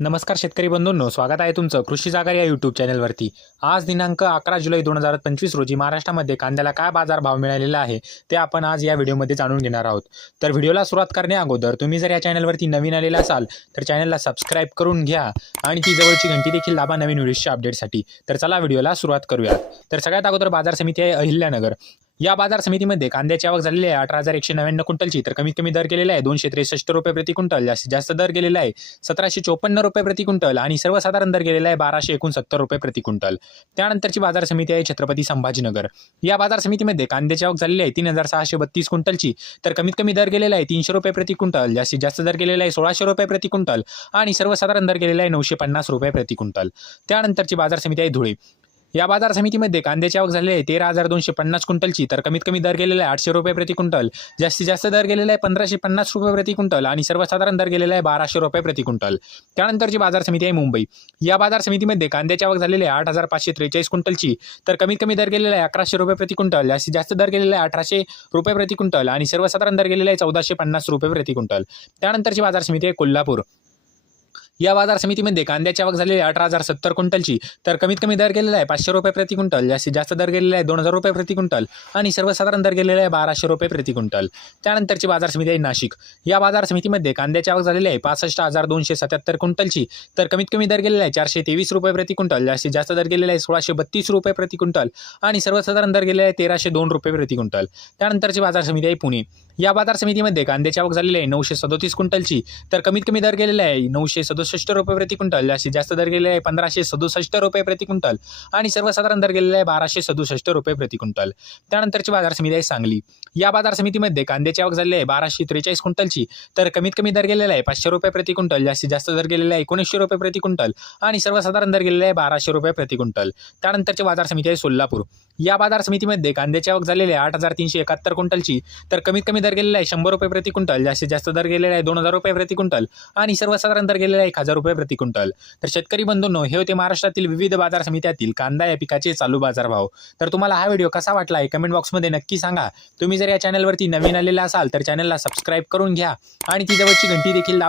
नमस्कार शेतकरी बंधूंनो स्वागत आहे तुमचं कृषी जागर या यूट्यूब चॅनलवरती आज दिनांक अकरा जुलै दोन हजार पंचवीस रोजी महाराष्ट्रामध्ये कांद्याला काय बाजारभाव मिळालेला आहे ते आपण आज या व्हिडिओमध्ये जाणून घेणार आहोत. तर व्हिडिओला सुरुवात करण्या अगोदर तुम्ही जर या चॅनलवरती नवीन आलेला असाल तर चॅनलला सबस्क्राईब करून घ्या आणि ती जवळची घंटी देखील दाबा नवीन व्हिडिओच्या अपडेटसाठी तर चला व्हिडिओला सुरुवात करूया तर सगळ्यात अगोदर बाजार समिती आहे अहिल्यानगर. या बाजार समितीमध्ये कांद्याची आवक झालेली आहे. अठरा हजार एकशे नव्याण्णव क्विंटलची तर कमीत कमी दर गेलेला आहे. दोनशे त्रेसष्ट रुपये प्रति क्विंटल. जास्तीत जास्त दर गेलेला आहे. सतराशे चोपन्न रुपये प्रति क्विंटल आणि सर्वसाधारण दर गेलेला आहे बाराशे एकोणसत्तर रुपये प्रति क्विंटल. त्यानंतरची बाजार समिती आहे छत्रपती संभाजीनगर. या बाजार समितीमध्ये कांद्याची आवक झालेली आहे तीन हजार सहाशे बत्तीस क्विंटलची तर कमीत कमी दर गेलेला आहे तीनशे रुपये प्रति क्विंटल. जास्तीत जास्त दर गेलेला आहे सोळाशे रुपये प्रति क्विंटल आणि सर्वसाधारण दर गेलेला आहे नऊशे पन्नास रुपये प्रति क्विंटल. त्यानंतरची बाजार समिती आहे धुळे. या बाजार समितीमध्ये कांद्याची आवक झालेली आहे. तेरा हजार दोनशे पन्नास क्विंटलची तर कमीत कमी दर गेलेला आहे आठशे रुपये प्रति क्विंटल. जास्तीत जास्त दर गेलेला आहे पंधराशे पन्नास रुपये प्रति क्विंटल आणि सर्वसाधारण दर गेलेला आहे बाराशे रुपये प्रति क्विंटल. त्यानंतरची बाजार समिती आहे मुंबई. या बाजार समितीमध्ये कांद्याची आवक झालेली आहे आठ हजार पाचशे त्रेचाळीस क्विंटलची तर कमीत कमी दर गेलेला आहे अकराशे रुपये प्रति क्विंटल. जास्तीत जास्त दर गेलेला आहे अठराशे रुपये प्रति क्विंटल आणि सर्वसाधारण दर गेलेला आहे चौदाशे पन्नास रुपये प्रति क्विंटल. त्यानंतरची बाजार समिती आहे कोल्हापूर. या बाजार समितीमध्ये कांद्याची आवक झालेली आहे अठरा हजार सत्तर क्विंटलची. तर कमीत कमी दर गेलेला आहे पाचशे रुपये प्रति क्विंटल जास्तीत जास्त दर गेलेला आहे दोन हजार रुपये प्रति क्विंटल आणि सर्वसाधारण दर गेलेला आहे बाराशे रुपये प्रति क्विंटल. त्यानंतरची बाजार समिती आहे नाशिक. या बाजार समितीमध्ये कांद्याची आवक झालेली आहे पासष्ट हजार दोनशे सत्याहत्तर क्विंटलची. तर कमीत कमी दर गेलेला आहे चारशे तेवीस रुपये प्रति क्विंटल जास्तीत जास्त दर गेलेला आहे सोळाशे बत्तीस रुपये प्रति क्विंटल आणि सर्वसाधारण दर गेलेला आहे तेराशे दोन रुपये प्रति क्विंटल. त्यानंतरची बाजार समिती आहे पुणे. या बाजार समितीमध्ये कांद्याची आवक झालेली आहे नऊशे सदोतीस क्विंटलची. तर कमीत कमी दर गेलेला आहे नऊशे सदुसष्ट रुपये प्रति क्विंटल जास्तीत जास्त दर गेलेला आहे पंधराशे सदुसष्ट रुपये प्रति क्विंटल आणि सर्वसाधारण दर गेलेला आहे बाराशे सदुसष्ट रुपये प्रति क्विंटल. त्यानंतरची बाजार समिती आहे सांगली. या बाजार समितीमध्ये कांद्याची आवक झालेली आहे बाराशे त्रेचाळीस क्विंटलची तर कमीत कमी दर गेलेला आहे पाचशे रुपये प्रति क्विंटल जास्तीत जास्त दर गेलेला आहे एकोणीसशे रुपये प्रति क्विंटल आणि सर्वसाधारण दर गेलेला आहे बाराशे रुपये प्रति क्विंटल. त्यानंतरची बाजार समिती आहे सोलापूर. या बाजार समितीमध्ये कांद्याची आवक झालेली आहे. आठ हजार तीनशे एकाहत्तर क्विंटलची. तर कमीत कमी दर गेलेला आहे शंभर रुपये प्रति क्विंटल. जास्तीत जास्त दर गेलेला आहे दोन हजार रुपये प्रति क्विंटल. आणि सर्वसाधारण दर गेलेला आहे एक हजार रुपये प्रति क्विंटल. तर शेतकरी बंधूंनो हे होते महाराष्ट्रातील विविध बाजार समित्यातील कांदा या पिकाचे चालू बाजारभाव. तर तुम्हाला हा व्हिडिओ कसा वाटला आहे कमेंट बॉक्समध्ये नक्की सांगा. तुम्ही जर या चॅनलवरती नवीन आलेला असाल तर चॅनलला सबस्क्राईब करून घ्या. आणि ती जवळची घंटी देखील दाबा